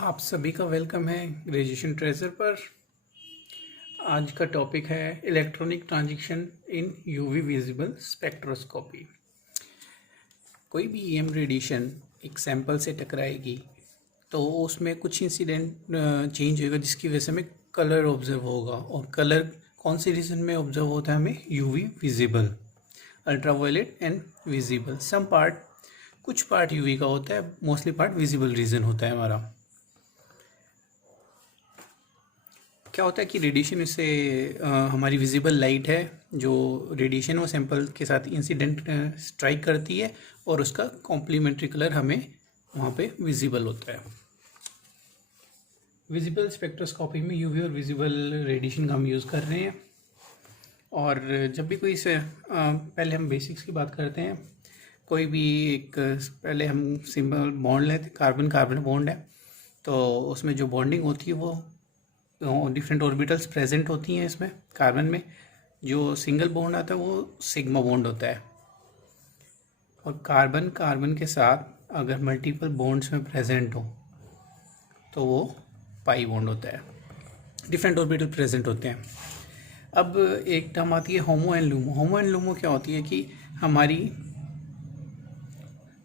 आप सभी का वेलकम है ग्रेजुएशन ट्रेजर पर। आज का टॉपिक है electronic transition in UV visible spectroscopy. कोई भी ईएम रेडिएशन एक सैंपल से टकराएगी तो उसमें कुछ इंसिडेंट चेंज होगा जिसकी वजह से हमें कलर ऑब्जर्व होगा। और कलर कौन से रीजन में ऑब्जर्व होता है? हमें UV visible, ultraviolet and visible. Some part, कुछ पार्ट यूवी का होता है, मोस्टली पार्ट विजिबल रीजन होता है हमारा। क्या होता है कि रेडिएशन इससे हमारी विजिबल लाइट है, जो रेडिएशन वो सैंपल के साथ इंसिडेंट स्ट्राइक करती है और उसका कॉम्प्लीमेंट्री कलर हमें वहाँ पे विजिबल होता है। विजिबल स्पेक्ट्रोस्कोपी में यूवी और विजिबल रेडिएशन का हम यूज़ कर रहे हैं। और जब भी कोई से पहले हम बेसिक्स की बात करते हैं। कोई भी एक पहले हम सिंपल बॉन्ड लेते हैं, कार्बन कार्बन बॉन्ड है, तो उसमें जो बॉन्डिंग होती है वो डिफरेंट ऑर्बिटल्स प्रेजेंट होती हैं। इसमें कार्बन में जो सिंगल बॉन्ड आता है वो सिग्मा बॉन्ड होता है, और कार्बन कार्बन के साथ अगर मल्टीपल बॉन्ड्स में प्रेजेंट हो तो वो पाई बॉन्ड होता है। डिफरेंट ऑर्बिटल प्रेजेंट होते हैं। अब एक टर्म आती है HOMO and LUMO. HOMO and LUMO क्या होती है कि हमारी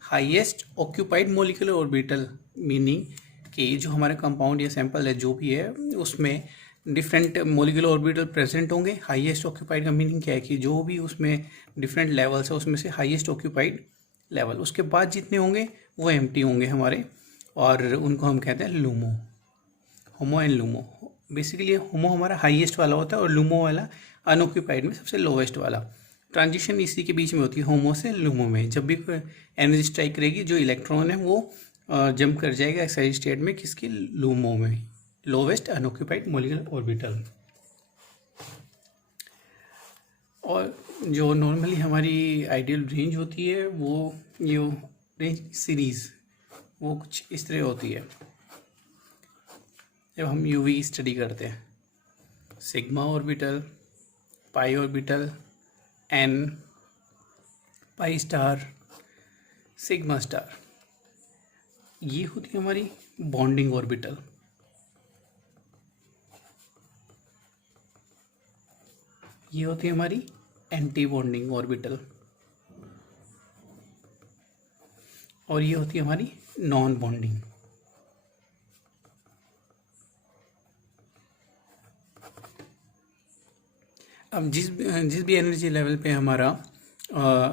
highest occupied molecular orbital, meaning कि जो हमारा कंपाउंड या सैंपल है जो भी है उसमें डिफरेंट मोलिकुलर ऑर्बिटल प्रेजेंट होंगे। हाईएस्ट ऑक्यूपाइड का मीनिंग क्या है कि जो भी उसमें डिफरेंट लेवल्स है उसमें से हाईएस्ट ऑक्यूपाइड लेवल, उसके बाद जितने होंगे वो एम्प्टी होंगे हमारे, और उनको हम कहते हैं LUMO. HOMO and LUMO. Basically HOMO हमारा हाईएस्ट वाला होता है और लूमो वाला अनऑक्यूपाइड में सबसे लोवेस्ट वाला। ट्रांजिशन इसी के बीच में होती है, होमो से लूमो में। जब भी एनर्जी स्ट्राइक करेगी जो इलेक्ट्रॉन है वो जंप कर जाएगा एक्साइटेड स्टेट में, किसकी? लूमो में, लोवेस्ट अनऑक्यूपाइड मोलिकुलर ऑर्बिटल। और जो नॉर्मली हमारी आइडियल रेंज होती है वो ये रेंज सीरीज वो कुछ इस तरह होती है जब हम यूवी स्टडी करते हैं। Sigma orbital, pi orbital, n, pi star, sigma star, ये होती है हमारी बॉन्डिंग ऑर्बिटल। ये होती है हमारी एंटी बॉन्डिंग ऑर्बिटल, और ये होती है हमारी नॉन बॉन्डिंग। अब जिस भी एनर्जी लेवल पे हमारा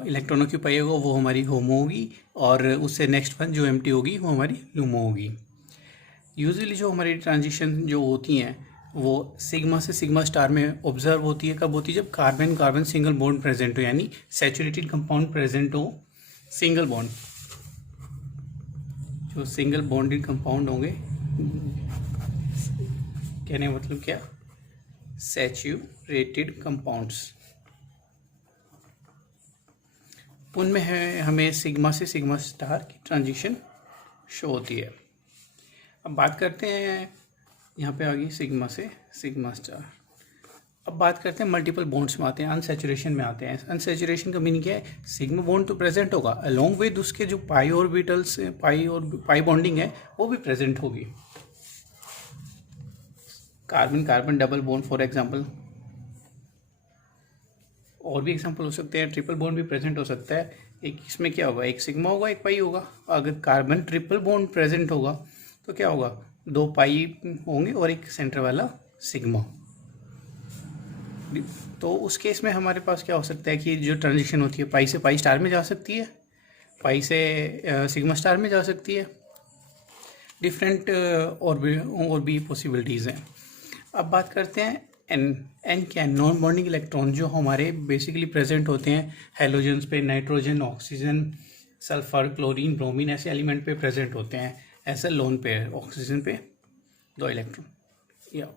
इलेक्ट्रॉन ऑक्यूपाई होगा वो हमारी होमो होगी, और उससे नेक्स्ट वन जो एम्प्टी होगी वो हमारी लूमो होगी। यूजुअली जो हमारी ट्रांजिशन जो होती हैं वो सिग्मा से सिग्मा स्टार में ऑब्जर्व होती है। कब होती है? जब carbon carbon single bond present हो, यानी सैचुरेटेड कंपाउंड प्रेजेंट हो। सिंगल बॉन्ड, जो सिंगल बॉन्डेड कंपाउंड होंगे, कहने का मतलब क्या? सैचुरेटेड कंपाउंड्स, उनमें है हमें सिग्मा से सिग्मा स्टार की ट्रांजिशन शो होती है। अब बात करते हैं, यहाँ पे आ गई सिग्मा से सिग्मा स्टार। अब बात करते हैं मल्टीपल बॉन्ड्स में आते हैं, अनसैचुरेशन में आते हैं। अनसैचुरेशन का मीनिंग क्या है? सिग्मा बॉन्ड तो प्रेजेंट होगा, अलोंग विद उसके जो पाई ऑर्बिटल्स, पाई बॉन्डिंग है वो भी प्रेजेंट होगी। Carbon carbon double bond for example, और भी एग्जांपल हो सकते हैं। ट्रिपल बॉन्ड भी प्रेजेंट हो सकता है। एक इसमें क्या होगा? एक सिग्मा होगा, एक पाई होगा। अगर कार्बन ट्रिपल बॉन्ड प्रेजेंट होगा तो क्या होगा? दो पाई होंगे और एक सेंटर वाला सिग्मा। तो उस केस में हमारे पास क्या हो सकता है कि जो ट्रांजिशन होती है पाई से पाई स्टार में जा सकती है, पाई से सिग्मा स्टार में जा सकती है। डिफरेंट और भी पॉसिबिलिटीज़ हैं। अब बात करते हैं एन। एन क्या है? नॉन बॉन्डिंग इलेक्ट्रॉन, जो हमारे बेसिकली प्रेजेंट होते हैं हेलोजन्स पे, nitrogen, oxygen, sulphur, chlorine, bromine, ऐसे एलिमेंट पे प्रेजेंट होते हैं। ऐसा लोन पेयर, ऑक्सीजन पे 2 इलेक्ट्रॉन, या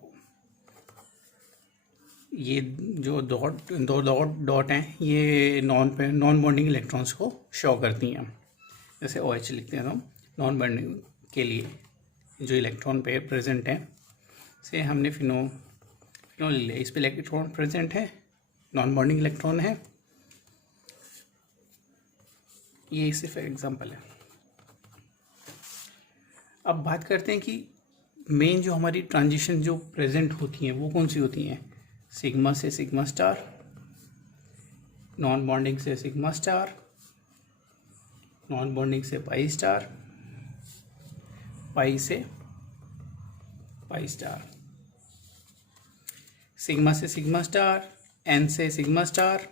ये जो डॉट हैं ये नॉन बॉन्डिंग इलेक्ट्रॉन्स को शो करती हैं। जैसे OH लिखते हैं हम नॉन बॉन्डिंग के लिए जो इलेक्ट्रॉन पेयर प्रेजेंट हैं। से हमने फिनोल लिया, इस पे इलेक्ट्रॉन प्रेजेंट है, नॉन बॉन्डिंग इलेक्ट्रॉन है। ये सिर्फ एग्जांपल है। अब बात करते हैं कि मेन जो हमारी ट्रांजिशन जो प्रेजेंट होती हैं वो कौन सी होती हैं? सिग्मा से सिग्मा स्टार, नॉन बॉन्डिंग से सिग्मा स्टार, नॉन बॉन्डिंग से पाई स्टार, पाई से पाई स्टार, सिग्मा से सिग्मा स्टार, एन से सिग्मा स्टार,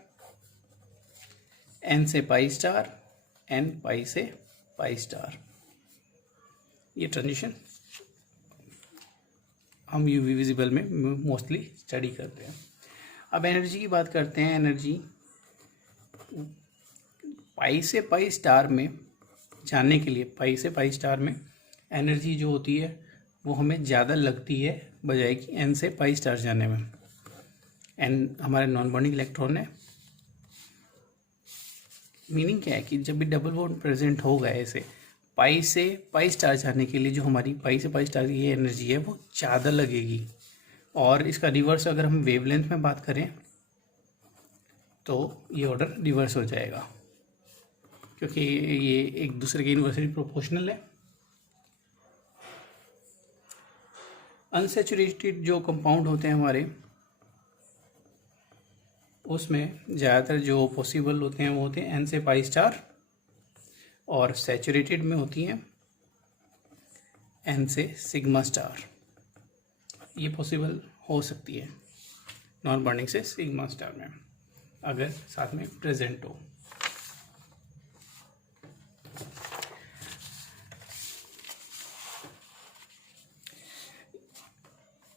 एन से पाई स्टार, एन पाई से पाई स्टार। ये ट्रांजिशन हम यूवी विजिबल में मोस्टली स्टडी करते हैं। अब एनर्जी की बात करते हैं। एनर्जी पाई से पाई स्टार में जाने के लिए, पाई से पाई स्टार में एनर्जी जो होती है वो हमें ज़्यादा लगती है बजाय कि एन से पाई स्टार जाने में। एन हमारे नॉन बॉन्डिंग इलेक्ट्रॉन है। मीनिंग क्या है कि जब भी डबल बॉन्ड प्रेजेंट होगा ऐसे, पाई से पाई स्टार जाने के लिए जो हमारी पाई से पाई स्टार की ये एनर्जी है वो ज़्यादा लगेगी। और इसका रिवर्स अगर हम वेवलेंथ में बात करें तो ये ऑर्डर रिवर्स हो जाएगा, क्योंकि ये एक दूसरे के इनवर्सली प्रोपोर्शनल है। अनसैचुरेटेड जो कंपाउंड होते हैं हमारे, उसमें ज़्यादातर जो पॉसिबल होते हैं वो होते हैं एन से पाई स्टार, और सैचुरेटेड में होती हैं एन से सिग्मा स्टार। ये पॉसिबल हो सकती है नॉन बॉन्डिंग से सिग्मा स्टार में अगर साथ में प्रेजेंट हो।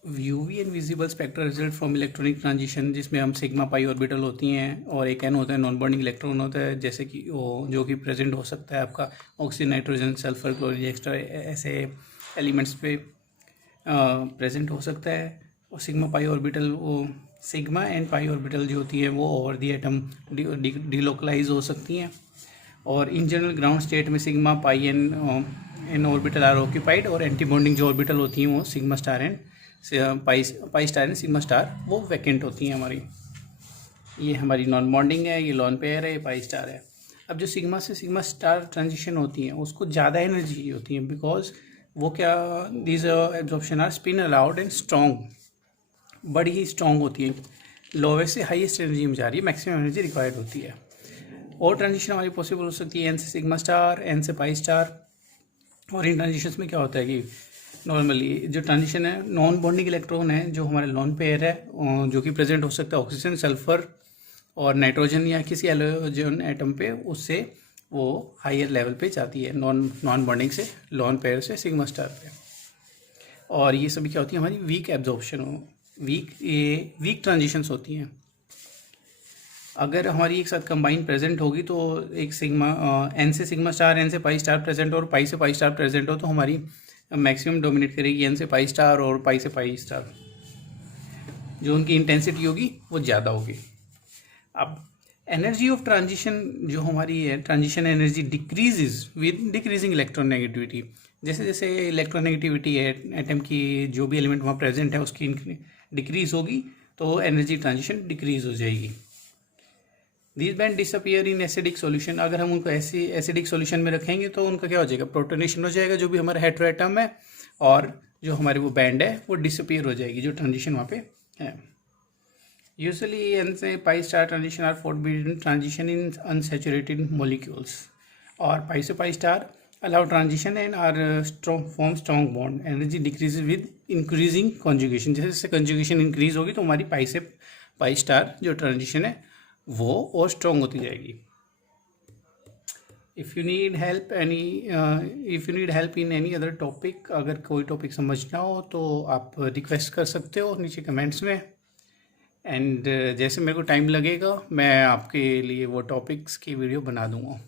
UV and visible spectral result from electronic transition, जिसमें हम सिग्मा पाई ऑर्बिटल होती हैं और एक एन होता है, नॉन बॉन्डिंग इलेक्ट्रॉन होता है, जैसे कि वो जो कि प्रेजेंट हो सकता है आपका oxygen, nitrogen, sulphur, chlorine, extra ऐसे एलिमेंट्स पे प्रेजेंट हो सकता है। और सिग्मा पाई ऑर्बिटल, वो सिग्मा एंड पाई ऑर्बिटल जो होती है वो ओवर दी एटम डिलोकलाइज हो सकती हैं। और इन जनरल ग्राउंड स्टेट में sigma pi n orbital are occupied, और एंटी बॉन्डिंग जो ऑर्बिटल होती हैं वो sigma star and pi star and sigma star वो वैकेंट होती हैं हमारी। ये हमारी नॉन बॉन्डिंग है, ये लॉन पेयर है, ये पाई स्टार है। अब जो सिग्मा से सिग्मा स्टार ट्रांजिशन होती हैं उसको ज़्यादा एनर्जी होती है, बिकॉज वो क्या, these absorption are spin allowed and strong, बड़ी ही स्ट्रॉन्ग होती है। लोवेस्ट से हाईएस्ट एनर्जी में जा रही है, मैक्सिमम एनर्जी रिक्वायर्ड होती है। और ट्रांजिशन हमारी पॉसिबल हो सकती है एन से सिग्मा स्टार, एन से पाई स्टार। और इन ट्रांजिशंस में क्या होता है कि नॉर्मली जो ट्रांजिशन है, नॉन बॉन्डिंग इलेक्ट्रॉन है जो हमारे लॉन पेयर है, जो कि प्रेजेंट हो सकता है ऑक्सीजन, सल्फर और नाइट्रोजन या किसी एलोजन एटम पे, उससे वो हायर लेवल पे जाती है नॉन बॉन्डिंग से लॉन पेयर से सिग्मा स्टार पे। और ये सभी क्या होती है, हमारी वीक एब्जॉर्प्शन वीक ट्रांजिशंस होती हैं। अगर हमारी एक साथ कंबाइन प्रेजेंट होगी तो एक सिग्मा एन से सिग्मा स्टार, एन से पाई स्टार प्रेजेंट और पाई से पाई स्टार प्रेजेंट हो तो हमारी मैक्सिमम डोमिनेट करेगी एन से पाई स्टार और पाई से पाई स्टार, जो उनकी इंटेंसिटी होगी वो ज़्यादा होगी। अब एनर्जी ऑफ ट्रांजिशन जो हमारी है, transition energy decreases with decreasing electronegativity. जैसे जैसे इलेक्ट्रोनेगेटिविटी है एटम की, जो भी एलिमेंट वहाँ प्रेजेंट है उसकी डिक्रीज होगी तो एनर्जी ट्रांजिशन डिक्रीज हो जाएगी। This band disappear in acidic solution. अगर हम उनको ऐसी एसिडिक सॉल्यूशन में रखेंगे तो उनका क्या हो जाएगा, प्रोटोनेशन हो जाएगा जो भी हमारा हेटेरोएटम है, और जो हमारे वो बैंड है वो डिसअपियर हो जाएगी, जो ट्रांजिशन वहाँ पे है। यूजुअली एन से pi star transition are forbidden transition in unsaturated molecules, और पाई से pi star allow transition and are form strong bond. Energy decrease with increasing conjugation. जैसे जैसे कॉन्जुगेशन इंक्रीज होगी तो हमारी पाई से पाई स्टार जो ट्रांजिशन है वो और स्ट्रॉन्ग होती जाएगी। If you need help in any other topic, अगर कोई टॉपिक समझना हो तो आप रिक्वेस्ट कर सकते हो नीचे कमेंट्स में, एंड जैसे मेरे को टाइम लगेगा मैं आपके लिए वो टॉपिक्स की वीडियो बना दूँगा।